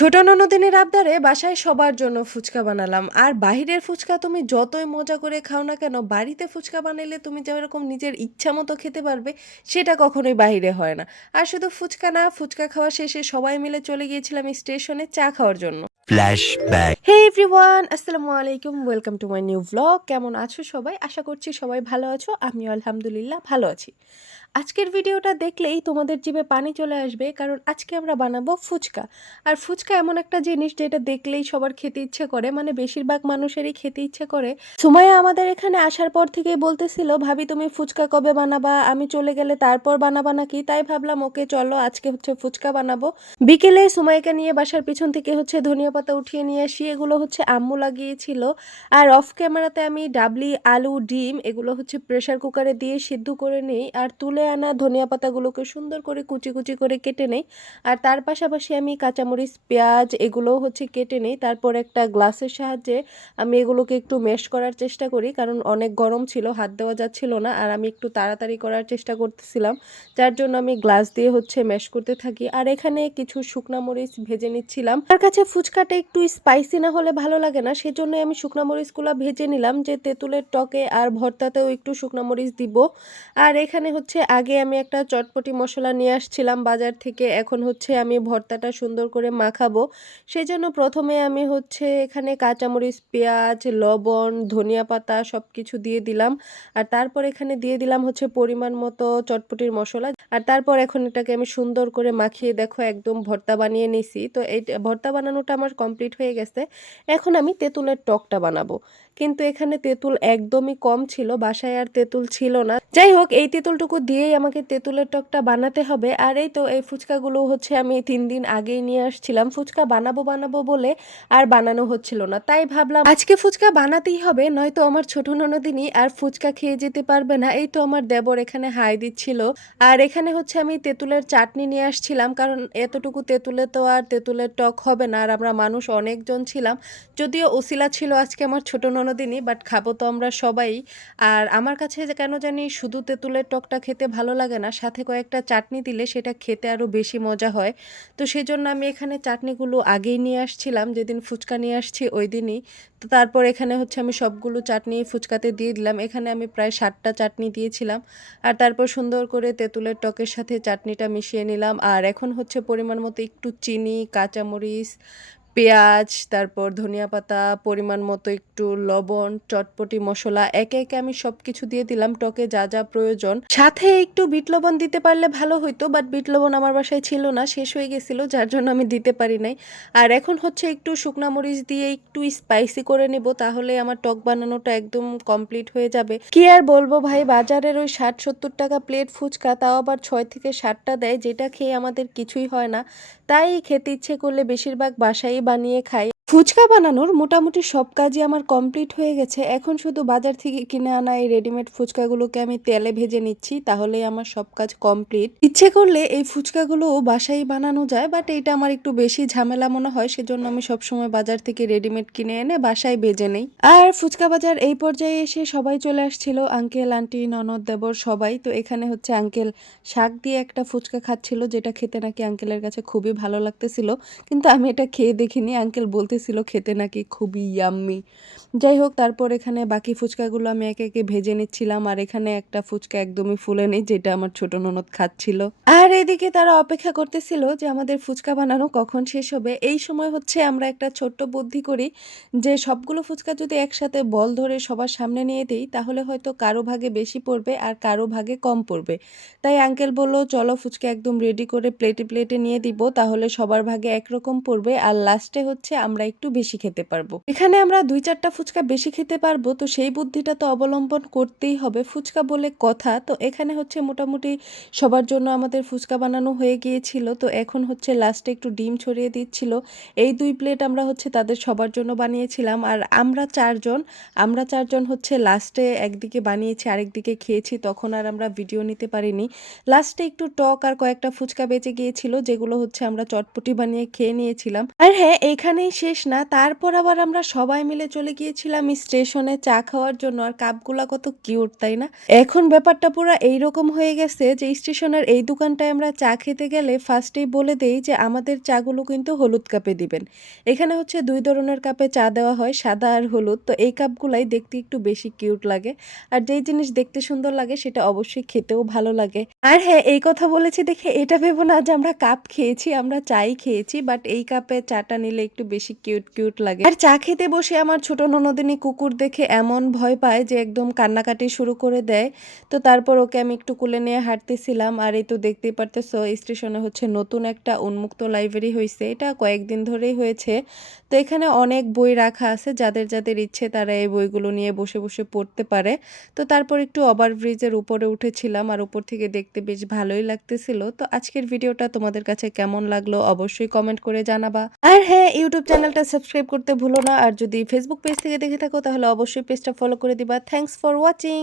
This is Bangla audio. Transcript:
ছোট ননদিনের আবদারে বাসায় সবার জন্য ফুচকা বানালাম। আর বাহিরের ফুচকা তুমি যতই মজা করে খাও না কেন, বাড়িতে ফুচকা বানাইলে তুমি যেরকম নিজের ইচ্ছা মতো খেতে পারবে, সেটা কখনোই বাহিরে হয় না। আর শুধু ফুচকা না, ফুচকা খাওয়া শেষে সবাই মিলে চলে গিয়েছিলাম স্টেশনে চা খাওয়ার জন্য। ফ্ল্যাশব্যাক। হে এভরিওয়ান, আসসালামু আলাইকুম, welcome to my new vlog. কেমন আছো সবাই? আশা করছি সবাই ভালো আছো। আমিও আলহামদুলিল্লাহ ভালো আছি। আজকের ভিডিওটা দেখলেই তোমাদের জিভে পানি চলে আসবে, কারণ আজকে আমরা বানাবো ফুচকা। আর ফুচকা এমন একটা জিনিস যেটা দেখলেই সবার খেতে ইচ্ছে করে, মানে বেশিরভাগ মানুষেরই খেতে ইচ্ছে করে। সুমাইয়া আমাদের এখানে আসার পর থেকেই বলতেছিল, ভাবি তুমি ফুচকা কবে বানাবা, আমি চলে গেলে তারপর বানাবা নাকি? তাই ভাবলাম ওকে চলো আজকে হচ্ছে ফুচকা বানাবো। বিকেলে সুমাইয়াকে নিয়ে বাসার পিছন থেকে হচ্ছে ধনিয়া পাতা উঠিয়ে নিয়ে আসি। এগুলো হচ্ছে আম্মু লাগিয়েছিল। আর অফ ক্যামেরাতে আমি ডাবলি, আলু, ডিম এগুলো হচ্ছে প্রেসার কুকারে দিয়ে সিদ্ধ করে নেই। আর তুলে আনা ধনিয়া পাতাগুলোকে সুন্দর করে কুচি কুচি করে কেটে নেই। আর তার পাশাপাশি আমি কাঁচামরিচ, পেঁয়াজ এগুলোও হচ্ছে কেটে নেই। তারপর একটা গ্লাসের সাহায্যে আমি এগুলোকে একটু ম্যাশ করার চেষ্টা করি, কারণ অনেক গরম ছিল, হাত দেওয়া যাচ্ছিল না। আর আমি একটু তাড়াতাড়ি করার চেষ্টা করতেছিলাম, যার জন্য আমি গ্লাস দিয়ে হচ্ছে ম্যাশ করতে থাকি। আর এখানে কিছু শুকনা মরিচ ভেজে নিচ্ছিলাম। আমার কাছে ফুচকাটা একটু স্পাইসি না হলে ভালো লাগে না, সেজন্য আমি শুকনা মরিচগুলো ভেজে নিলাম, যে তেঁতুলের টকে আর ভর্তাতেও একটু শুকনা মরিচ দিব। আর এখানে হচ্ছে আগে আমি একটা চটপটি মশলা নিয়ে আসছিলাম বাজার থেকে, এখন হচ্ছে আমি ভর্তাটা সুন্দর করে মাখাবো। সেজন্য প্রথমে আমি হচ্ছে এখানে কাঁচামরিচ, পেঁয়াজ, লবণ, ধনিয়া পাতা সব কিছু দিয়ে দিলাম। আর তারপর এখানে দিয়ে দিলাম হচ্ছে পরিমাণ মতো চটপটির মশলা। আর তারপর এখন এটাকে আমি সুন্দর করে মাখিয়ে দেখো একদম ভর্তা বানিয়ে নিছি। তো এই ভর্তা বানানোটা আমার কমপ্লিট হয়ে গেছে। এখন আমি তেঁতুলের টকটা বানাবো, কিন্তু এখানে তেঁতুল একদমই কম ছিল, বাসায় আর তেঁতুল ছিল না। যাই হোক, এই তেঁতুলটুকু দিয়েই আমাকে তেঁতুলের টকটা বানাতে হবে। আর এই তো এই ফুচকাগুলো হচ্ছে আমি 3 দিন আগেই নিয়ে আসছিলাম, ফুচকা বানাবো বানাবো বলে আর বানানো হচ্ছিল না। তাই ভাবলাম আজকে ফুচকা বানাতেই হবে, নয়তো আমার ছোট ননদিনী আর ফুচকা খেয়ে যেতে পারবে না। এই তো আমার দেবর এখানে হাই দিচ্ছিল। আর এখানে হচ্ছে আমি তেঁতুলের চাটনি নিয়ে আসছিলাম, কারণ এতটুকু তেঁতুলে তো আর তেঁতুলের টক হবে না, আর আমরা মানুষ অনেকজন ছিলাম। যদিও ওসিলা ছিল আজকে আমার ছোট ননদিনী, বাট খাবো তো আমরা সবাই। আর আমার কাছে যে কেন জানি শুধু তেঁতুলের টকটা খেতে ভালো লাগে না, সাথে কয়েকটা চাটনি দিলে সেটা খেতে আরও বেশি মজা হয়। তো সেজন্য আমি এখানে চাটনিগুলো আগেই নিয়ে আসছিলাম, যেদিন ফুচকা নিয়ে আসছি ওই দিনই। তো তারপর এখানে হচ্ছে আমি সবগুলো চাটনি ফুচকাতে দিয়ে দিলাম। এখানে আমি প্রায় 7টা চাটনি দিয়েছিলাম। আর তারপর সুন্দর করে তেঁতুলের টকের সাথে চাটনিটা মিশিয়ে নিলাম। আর এখন হচ্ছে পরিমাণ মতো একটু চিনি, কাঁচামরিচ, পেঁয়াজ, তারপর ধনিয়া পাতা, পরিমাণ মতো একটু লবণ, চটপটি মশলা একে একে আমি সবকিছু দিয়ে দিলাম, টকে যা যা প্রয়োজন। সাথে একটু বিট লবণ দিতে পারলে ভালো হইতো, বাট বিট লবণ আমার বাসায় ছিল না, শেষ হয়ে গেছিল, যার জন্য আমি দিতে পারি নাই। আর এখন হচ্ছে একটু শুকনা মরিচ দিয়ে একটু স্পাইসি করে নিব, তাহলে আমার টক বানানোটা একদম কমপ্লিট হয়ে যাবে। কি আর বলবো ভাই, বাজারের ওই 60-70 টাকা প্লেট ফুচকা, তাও আবার 6 থেকে 7টা দেয়, যেটা খেয়ে আমাদের কিছুই হয় না। তাই খেতে ইচ্ছে করলে বেশিরভাগ বাসায় বানিয়ে খাই। ফুচকা বানানোর মোটামুটি সব কাজই আমার কমপ্লিট হয়ে গেছে। এখন শুধু বাজার থেকে কিনে আনা এই রেডিমেড ফুচকাগুলোকে আমি তেলে ভেজে নিচ্ছি, তাহলেই আমার সব কাজ কমপ্লিট। ইচ্ছে করলে এই ফুচকাগুলো বাসায় বানানো যায়, বাট এইটা আমার একটু বেশি ঝামেলা মনে হয়, সেজন্য আমি সবসময় বাজার থেকে রেডিমেড কিনে এনে বাসায় ভেজে নেই। আর ফুচকা বাজার এই পর্যায়ে এসে সবাই চলে আসছিল, আঙ্কেল, আন্টি, ননদ, দেবর সবাই। তো এখানে হচ্ছে আঙ্কেল শাক দিয়ে একটা ফুচকা খাচ্ছিল, যেটা খেতে নাকি আঙ্কেলের কাছে খুবই ভালো লাগতেছিল, কিন্তু আমি এটা খেয়ে দেখিনি। আঙ্কেল বলতেছিল খেতে নাকি খুবই ইয়াম্মি। যাই হোক, তারপর এখানে বাকি ফুচকাগুলো আমি একে একে ভেজে নিচ্ছিলাম। আর এখানে একটা ফুচকা একদমই ফুলেনি, যেটা আমার ছোট ননদ খাচ্ছিল। আর এদিকে তারা অপেক্ষা করতেছিল যে আমাদের ফুচকা বানানো কখন শেষ হবে। এই সময় হচ্ছে আমরা একটা ছোট্ট বুদ্ধি করি, যে সবগুলো ফুচকা যদি একসাথে বল ধরে সবার সামনে নিয়ে দিই, তাহলে হয়তো কারো ভাগে বেশি পড়বে আর কারো ভাগে কম পড়বে। তাই আঙ্কেল বলল, চলো ফুচকা একদম রেডি করে প্লেটে প্লেটে নিয়ে দিব, তাহলে সবার ভাগে একরকম পড়বে, আর লাস্টে হচ্ছে আমরা একটু বেশি খেতে পারবো। এখানে আমরা 2-4টা ফুচকা বেশি খেতে পারবো, তো সেই বুদ্ধিটা তো অবলম্বন করতেই হবে, ফুচকা বলে কথা। তো এখানে হচ্ছে মোটামুটি সবার জন্য আমাদের ফুচকা বানানো হয়ে গিয়েছিল। তো এখন হচ্ছে লাস্টে একটু ডিম ছড়িয়ে দিচ্ছিল। এই 2 প্লেট আমরা হচ্ছে তাদের সবার জন্য বানিয়েছিলাম। আর আমরা চারজন হচ্ছে লাস্টে একদিকে বানিয়েছি, আরেকদিকে খেয়েছি, তখন আর আমরা ভিডিও নিতে পারিনি। লাস্টে একটু টক আর কয়েকটা ফুচকা বেঁচে গিয়েছিল, যেগুলো হচ্ছে আমরা চটপটি বানিয়ে খেয়ে নিয়েছিলাম। আর হ্যাঁ, এইখানেই শেষ না, তারপর আবার আমরা সবাই মিলে চলে গিয়েছি গিয়েছিলাম স্টেশনে চা খাওয়ার জন্য, আর কাপগুলা কত কিউট তাই না? এখন ব্যাপারটা পুরা এইরকম হয়ে গেছে যে স্টেশনের এই দোকানটায় আমরা চা খেতে গেলে ফার্স্টেই বলে দেই যে আমাদের চাগুলো কিন্তু হলুদ কাপে দিবেন। এখানে হচ্ছে ২ ধরনের কাপে চা দেওয়া হয়, সাদা আর হলুদ। তো এই কাপগুলাই দেখতে একটু বেশি কিউট লাগে। আর যেই জিনিস দেখতে সুন্দর লাগে সেটা অবশ্যই খেতেও ভালো লাগে। আর হ্যাঁ, এই কথা বলেছি দেখে এটা ভেবো না যে আমরা কাপ খেয়েছি, আমরা চাই খেয়েছি। বাট এই কাপে চাটা নিলে একটু বেশি কিউট, কিউট লাগে। আর চা খেতে বসে আমার ছোট ননদিনী কুকুর দেখে এমন ভয় পায় যে একদম কান্নাকাটি শুরু করে দেয়। তো তারপর ওকে আমি একটু কোলে নিয়ে হাঁটতেছিলাম। আর এই তো দেখতেই পারতেছো স্টেশনে হচ্ছে নতুন একটা উন্মুক্ত লাইব্রেরি হইছে। এটা কয়েকদিন ধরেই হয়েছে। তো এখানে অনেক বই রাখা আছে। যাদের ইচ্ছে তারা এই বইগুলো নিয়ে বসে, বসে পড়তে পারে। তো তারপর একটু ওভারব্রিজের উপরে উঠেছিলাম, আর উপর থেকে দেখতে বেশ ভালোই লাগতেছিল। তো আজকের ভিডিওটা তোমাদের কাছে কেমন লাগলো অবশ্যই কমেন্ট করে জানাবা। আর হ্যাঁ, ইউটিউব চ্যানেলটা সাবস্ক্রাইব করতে ভুলো না। আর যদি ফেসবুক পেজ থেকে দেখে থাকো তাহলে অবশ্যই পেজটা ফলো করে দিবা। Thanks for watching.